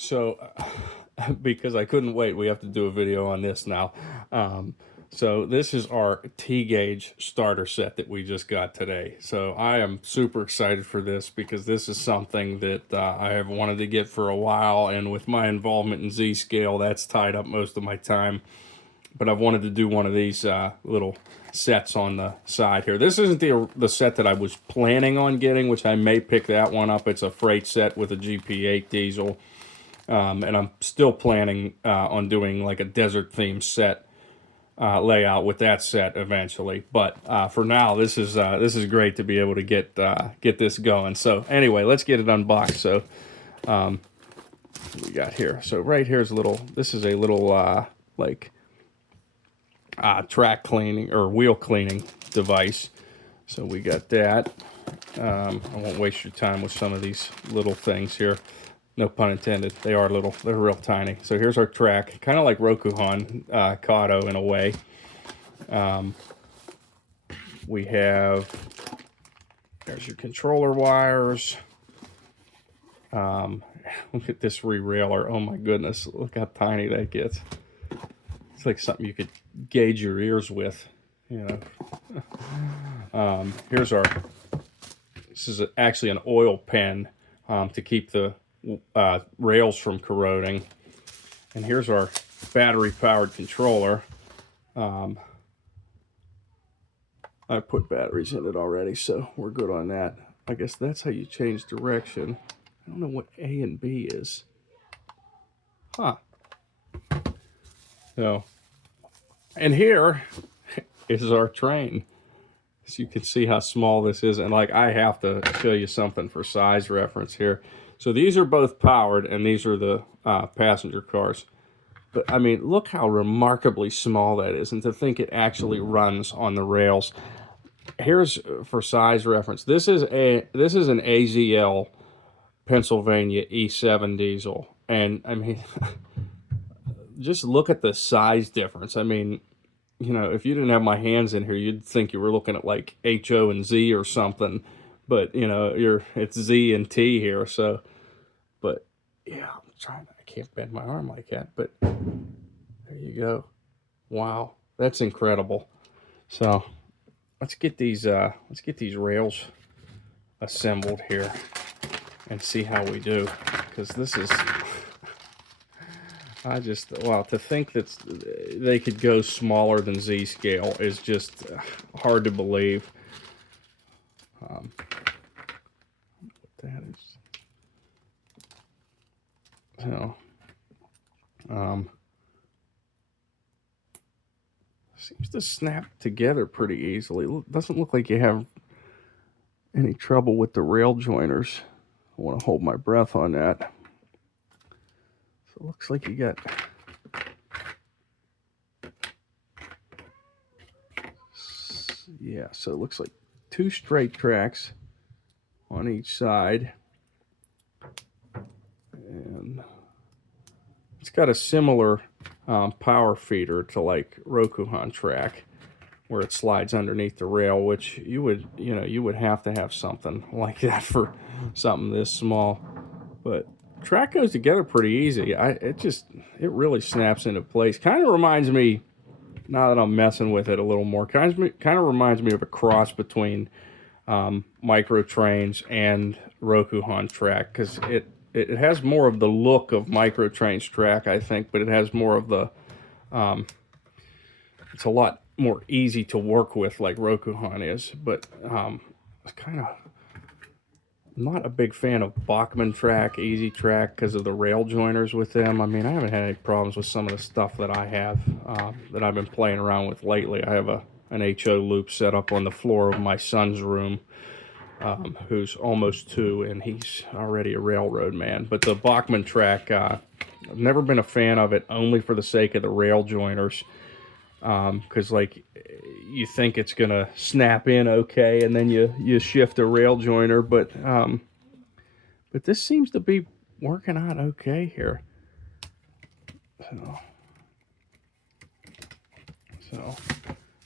So, because I couldn't wait, we have to do a video on this now. So this is our TGauge starter set that we just got today. So I am super excited for this because this is something that I have wanted to get for a while, and with my involvement in Z-Scale, that's tied up most of my time. But I've wanted to do one of these little sets on the side here. This isn't the set that I was planning on getting, which I may pick that one up. It's a freight set with a GP8 diesel. And I'm still planning on doing like a desert theme set layout with that set eventually. But for now, this is great to be able to get this going. So anyway, let's get it unboxed. So what we got here. So right here's a little. This is a little like track cleaning or wheel cleaning device. So we got that. I won't waste your time with some of these little things here. No pun intended. They are little. They're real tiny. So here's our track, kind of like Rokuhan Kato in a way. We have, there's your controller wires. Look at this re-railer. Oh my goodness, look how tiny that gets. It's like something you could gauge your ears with, you know. Here's our, this is actually an oil pen to keep the rails from corroding. And here's our battery powered controller. I put batteries in it already, so we're good on that. I guess that's how you change direction. I don't know what A and B is. Huh. So, and here is our train. So you can see how small this is. And like, I have to show you something for size reference here. So these are both powered, and these are the passenger cars. But I mean, look how remarkably small that is, and to think it actually runs on the rails. Here's for size reference. This is an AZL Pennsylvania E7 diesel, and I mean, just look at the size difference. I mean, you know, if you didn't have my hands in here, you'd think you were looking at like HO and Z or something. But you know, it's Z and T here. So, but yeah, I'm trying. I can't bend my arm like that. But there you go. Wow, that's incredible. So let's get these rails assembled here and see how we do, because this is. Wow, to think that they could go smaller than Z-Scale is just hard to believe. What that is. So, seems to snap together pretty easily. Doesn't look like you have any trouble with the rail joiners. I want to hold my breath on that. So it looks like you got so it looks like 2 straight tracks on each side, and it's got a similar power feeder to like Rokuhan track, where it slides underneath the rail, which you would have to have something like that for something this small. But track goes together pretty easy. It really snaps into place. Kind of reminds me, now that I'm messing with it a little more, kind of reminds me of a cross between micro trains and Rokuhan track, because it has more of the look of micro trains track, I think, but it has more of the it's a lot more easy to work with like Rokuhan is. But it's kind of not a big fan of Bachmann track, Easy Track, because of the rail joiners with them. I mean, I haven't had any problems with some of the stuff that I have that I've been playing around with lately. I have an HO loop set up on the floor of my son's room, who's almost 2, and he's already a railroad man. But the Bachmann track, I've never been a fan of it, only for the sake of the rail joiners. Because like, you think it's gonna snap in okay, and then you shift a rail joiner, but this seems to be working out okay here. So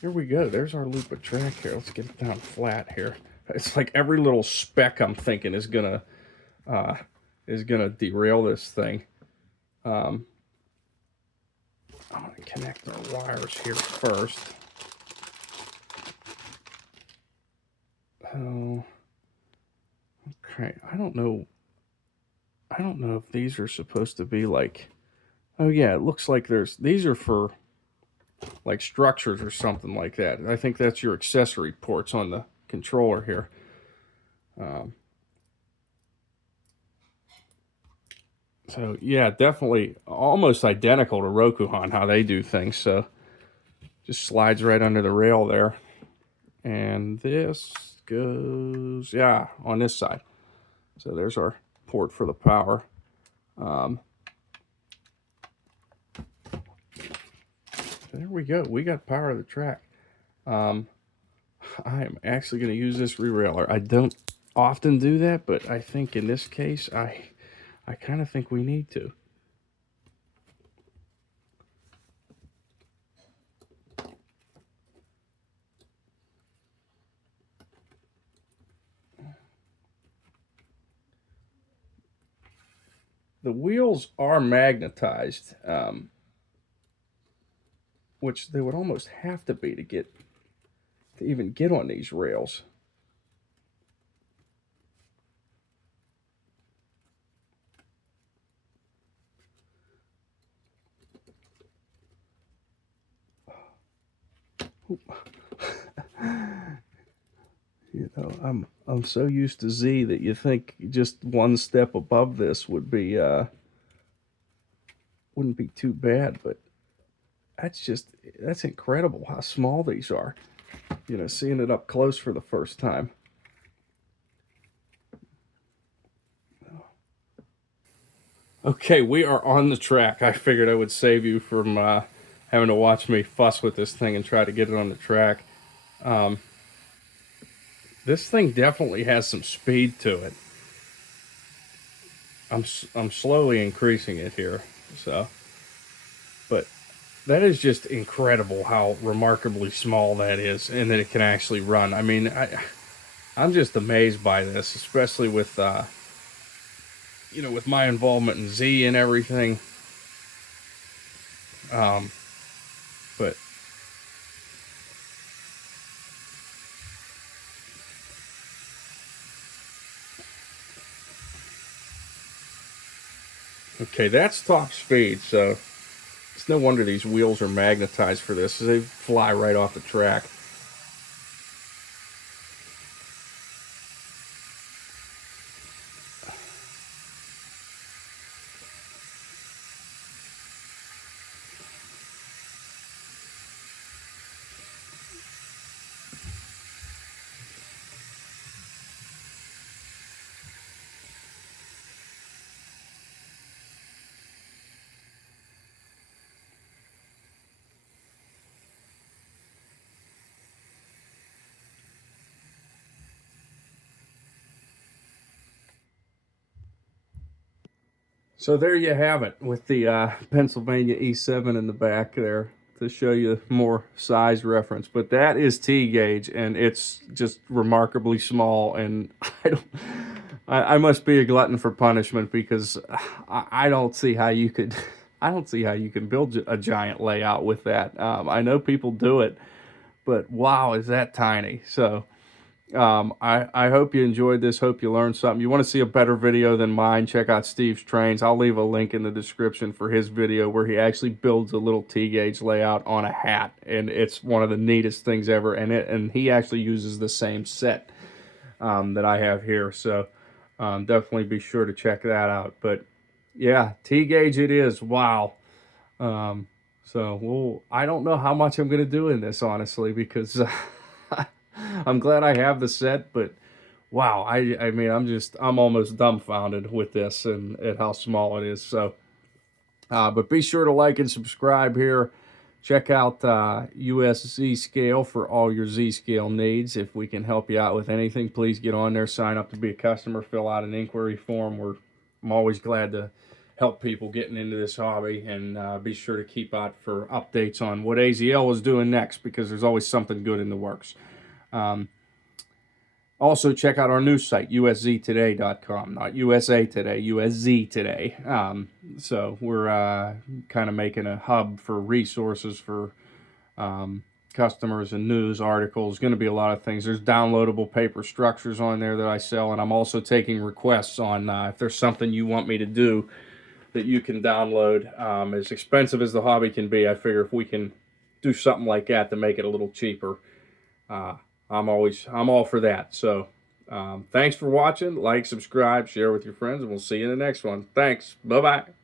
here we go. There's our loop of track here. Let's get it down flat here. It's like every little speck I'm thinking is gonna derail this thing. I'm going to connect our wires here first. Oh, okay. I don't know if these are supposed to be like, oh yeah, it looks like these are for like structures or something like that. I think that's your accessory ports on the controller here. So yeah, definitely almost identical to Rokuhan, how they do things. So just slides right under the rail there. And this goes, yeah, on this side. So there's our port for the power. There we go. We got power of the track. I am actually going to use this rerailer. I don't often do that, but I think in this case, I kind of think we need to. The wheels are magnetized, which they would almost have to be to even get on these rails. You know, I'm so used to Z that you think just one step above this would be wouldn't be too bad, but that's incredible how small these are. You know, seeing it up close for the first time. Okay, we are on the track. I figured I would save you from having to watch me fuss with this thing and try to get it on the track. This thing definitely has some speed to it. I'm slowly increasing it here, so, but that is just incredible how remarkably small that is, and that it can actually run. I mean, I'm just amazed by this, especially with you know, with my involvement in Z and everything. But okay, that's top speed, so it's no wonder these wheels are magnetized for this. They fly right off the track. So there you have it with the Pennsylvania E7 in the back there to show you more size reference. But that is TGauge, and it's just remarkably small. And I must be a glutton for punishment because I don't see how you could. I don't see how you can build a giant layout with that. I know people do it, but wow, is that tiny? So I hope you enjoyed this. Hope you learned something. You want to see a better video than mine, check out Steve's Trains. I'll leave a link in the description for his video where he actually builds a little T-gauge layout on a hat. And it's one of the neatest things ever. And he actually uses the same set that I have here. So definitely be sure to check that out. But yeah, T-gauge it is. Wow. I don't know how much I'm going to do in this, honestly, because I'm glad I have the set, but wow, I mean, I'm almost dumbfounded with this and how small it is. So, but be sure to like and subscribe here. Check out US Z Scale for all your Z Scale needs. If we can help you out with anything, please get on there, sign up to be a customer, fill out an inquiry form. I'm always glad to help people getting into this hobby, and be sure to keep out for updates on what AZL is doing next, because there's always something good in the works. Also, check out our news site, usztoday.com. Not USA Today, USZ Today. So we're kind of making a hub for resources for customers and news articles. Going to be a lot of things. There's downloadable paper structures on there that I sell, and I'm also taking requests on if there's something you want me to do that you can download. As expensive as the hobby can be, I figure if we can do something like that to make it a little cheaper, I'm all for that. So thanks for watching. Like, subscribe, share with your friends, and we'll see you in the next one. Thanks. Bye-bye.